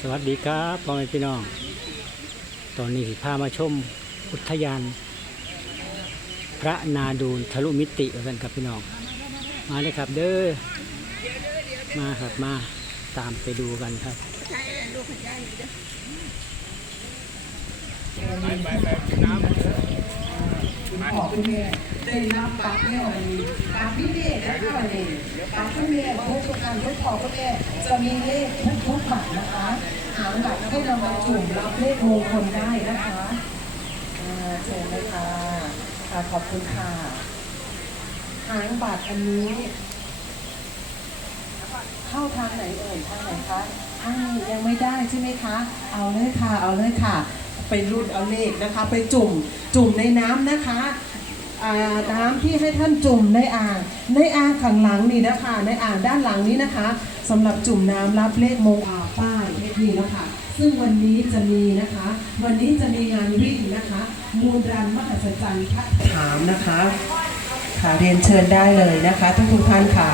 สวัสดีครับพ่อแม่พี่น้อง ตอนนี้พามาชมอุทยาน พระนาดูนทะลุมิติกันครับพี่น้อง มาเลยครับเด้อ มาครับมาตามไปดูกันครับขอบคุณแม่ได้รับปักแม่วันนี้ปักพี่เมฆนะคะวันนี้ปักพี่เมฆทุกประการทุกขอบคุณแม่จะมีเลขทุกทุกบัตรนะ คะหางบัตรให้เรามาจุ่มรับเลขมงคลได้นะคะอ่าเชิญเลยค่ะค่ะขอบคุณค่ะหางบัตรอันนี้ เข้าทางไหนเอ่ยทางไหนคะทางนี้ยังไม่ได้ใช่ไหมคะ เอาเลยค่ะ เอาเลยค่ะ ไปรูดเอาเลขนะคะ ไปจุ่มจุ่มในน้ำนะคะอ่าน้ำที่ให้ท่านจุ่มในอ่าง ในอ่างข้างหลังนี่นะคะ ในอ่างด้านหลังนี้นะคะสำหรับจุ่มน้ำรับเลขมงอา ป้ายเลขนี้นะคะซึ่งวันนี้จะมีนะคะ วันนี้จะมีงานวิ่งนะคะ มูลรันมหัศจรรย์พัฒถามนะคะค่ะเรียนเชิญได้เลยนะคะ ทุกทุกๆท่านค่ะ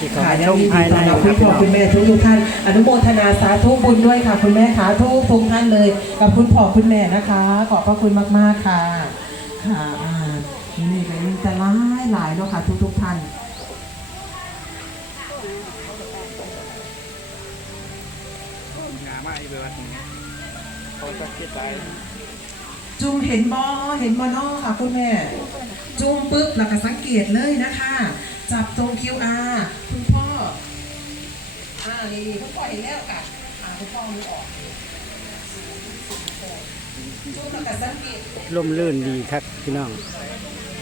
ที่เขาค่ะมายัชงมมีภายในสำหรับครัคุบณพ่อพี่น้องคุณแม่ทุกทุกๆท่าน อนุโมทนาสาธุบุญด้วยค่ะ คุณแม่ค่ะทุกทุกท่านเลย กับคุณพ่อคุณแม่นะคะ ขอบพระคุณมาก ๆ ค่ะ ค่ะอ่านี่ก็ยังจะหลายหลายๆเนาะค่ะทุกทุกๆท่าน มาอีเบิร์ดเขาจะคิดไปจุ่มเห็นบอเห็นบอนอค่ะคุณแม่ จุ่มปุ๊บแล้วก็สังเกตเลยนะคะ จับตรง QR คุณพ่อ อ่านี่คุณพ่อเห็นแล้วค่ะอ่าคุณพ่อมือออกจุ่มแล้วก็สังเกตร่มรื่นดีครับพี่น้อง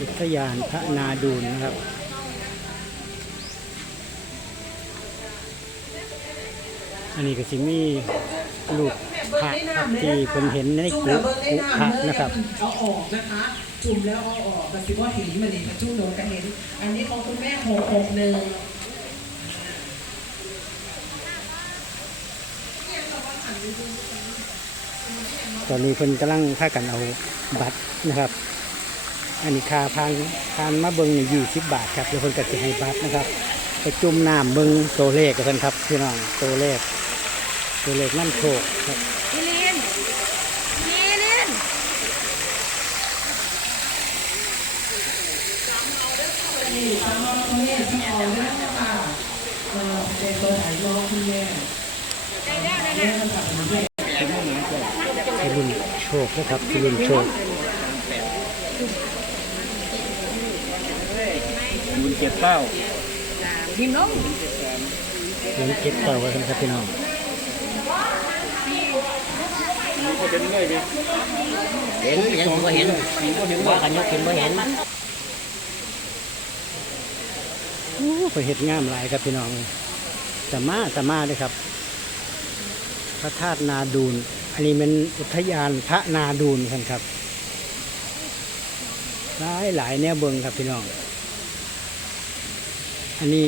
อุทยานพระนาดูนนะครับอันนี้ก็สิมี ลูกพระครับที่คนเห็นในจุ่มกุแล้วเบิ้งได้กุน้ำพระเลยนะครับเอาออกนะคะจุ่มแล้วเอาออกแต่สิว่าเห็นมันนี่จุ่มโดนก็เห็น อันนี้ของคุณแม่หกหกหนึ่งตอนนี้คนกำลังพากันเอาบัตรนะครับ อันนี้ค่าพานพานมาเบิงยี่สิบบาทครับแล้วคนก็จะให้บัตรนะครับไปจุ่มน้ำเบิงตัวเลขกันครับพี่น้องตัวเลข ตัวเลขนั่นโชคครับมิลินมิลินนี่สำหรับคุณแม่ที่ออกด้วยนะคะเออเป็นเบอร์ไหนรอคุณแม่แม่กับคุณแม่ที่รุ่นโชคนะครับที่รุ่นโชคบุญเจ็ดเต้ายิงน้องเลี้ยงเก็บเต่าไว้กันครับพี่น้อง ก็ เห็นเห็นผมก็เห็นว่ากันยกเห็นบ่เห็นโอ้ไปเห็ดงามหลายครับพี่น้องแต่มาแต่มาเลยครับ พระธาตุนาดูนอันนี้เป็นอุทยานพระนาดูนกันครับหลายหลายแนวเบิงครับพี่น้อง อันนี้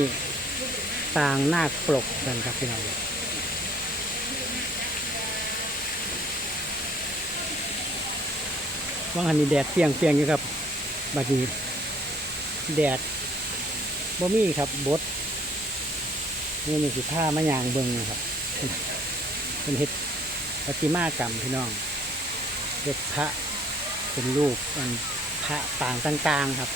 ต่างนาคปลกกันครับพี่น้อง ว่างอันนี้แดดเปียงเปียงอยู่ครับบัดนี้แดดบ่มีครับบดนี่มีสิผ้ามะยางเบิงนะครับเป็นเห็ดปฏิมากรรมพี่น้องเห็ดพระเป็นรูปอันพระต่างต่างๆครับ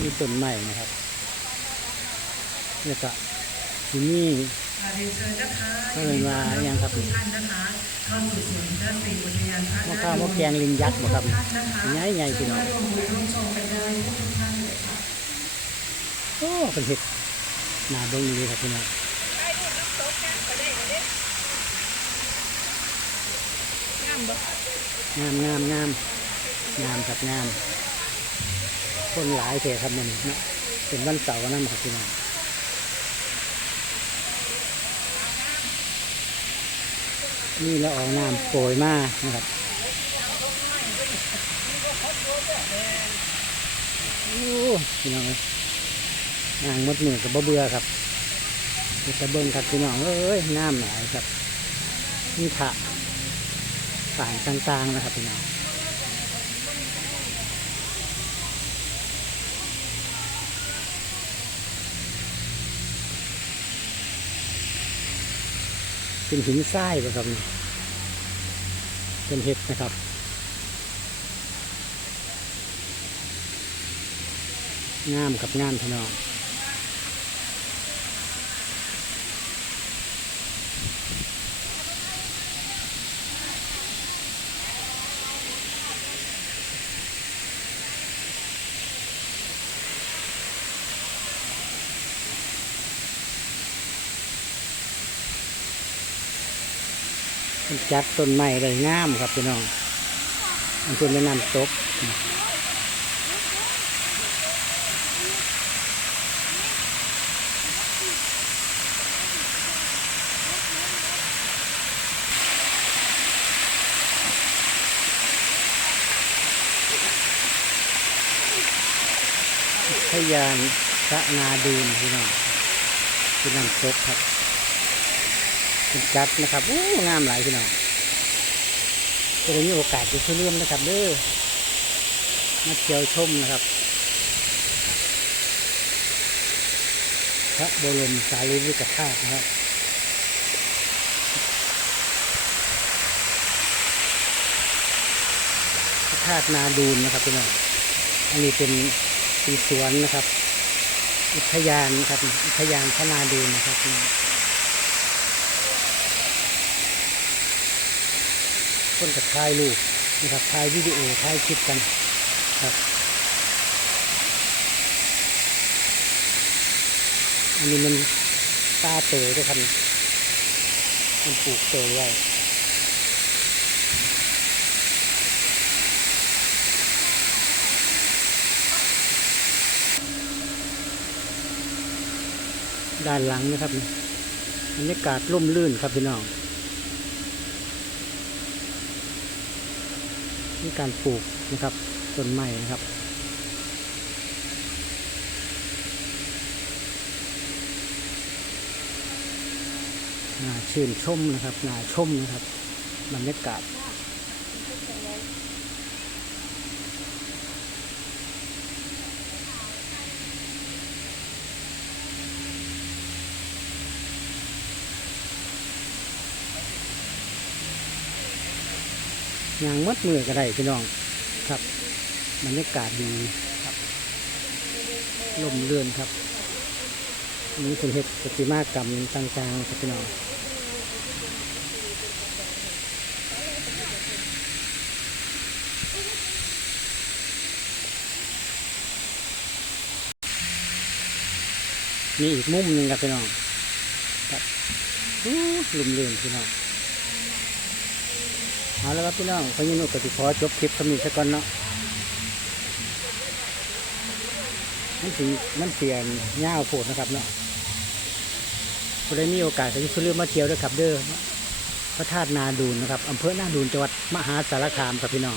มีต้นไม้นะครับแล้วก็ที่นี่ เรียนเชิญนะคะก็เลยมาอย่างครับทุกท่านนะคะเข้าสู่ศูนย์ด้านสี่อุทยานพระมะข้าวมะแกงลิงยักษ์บ่ครับท่านนะคะใหญ่ใหญ่พี่น้องร่วมมือร่วมชมกันได้ทุกท่านเลยค่ะโอ้เป็นเห็ดหนาเบิ้งนี้ครับพี่น้องงามงามงามงามครับงาม คนหลายเถอะครับมันเนาะเป็นวันเสาร์นั่นครับพี่น้อง นี่ละอองน้ำโปรยมานะครับโอ้พี่น้องเอ้ยนางมดเหนือกับบ่เบื่อครับมีตะเบิ้งครับพี่น้องเอ้ยน้ำหลายครับนี่ถะสางต่างๆนะครับพี่น้อง เป็นหินทรายนะครับเป็นเห็ดนะครับงามกับงามพี่น้อง จัดต้นไม้ได้งามครับพี่น้องมันเป็นแม่น้ำตกพยานพระนาดูนพี่น้องเป็นน้ำตกครับ จัดนะครับโอ้งามหลายพี่น้องจะได้มีโอกาสไปเชื่อมนะครับเด้อมาเที่ยวชมนะครับ พระบรมสารีริกธาตุนะครับพระธาตุนาดูนนะครับพี่น้องอันนี้เป็นเป็นสวนนะครับ อุทยานนะครับ อุทยานพระนาดูนนะครับพี่น้อง คนกับถ่ายรูปนะครับถ่ายวิดีโอถ่ายคลิปกันครับอันนี้มันตาเตยด้วยครับมันปลูกเตยไว้ด้านหลังนะครับนี่บรรยากาศร่มรื่นครับพี่น้อง มีการปลูกนะครับต้นไม้นะครับน่าชื่นชมนะครับน่าชมนะครับบรรยากาศ ยางมัดมือก็ได้พี่น้องครับบรรยากาศดีครับลมเรือนครับอันนี้เป็นเห็ดปฏิมากรรมต่างๆครับพี่น้องมีอีกมุมหนึ่งครับพี่น้องครับลุมเรือนพี่น้อง เอาแล้วครับพี่น้องพอยินุกติขอจบคลิปคำนี้สักก่อนเนาะมันสีมันเสียนเง่าโผดนะครับเนาะพอได้มีโอกาสที่คุณเลือมาเที่ยวด้วยครับเด้อพระธาตุนาดูนนะครับอำเภอนาดูนจังหวัดมหาสารคามครับพี่น้อง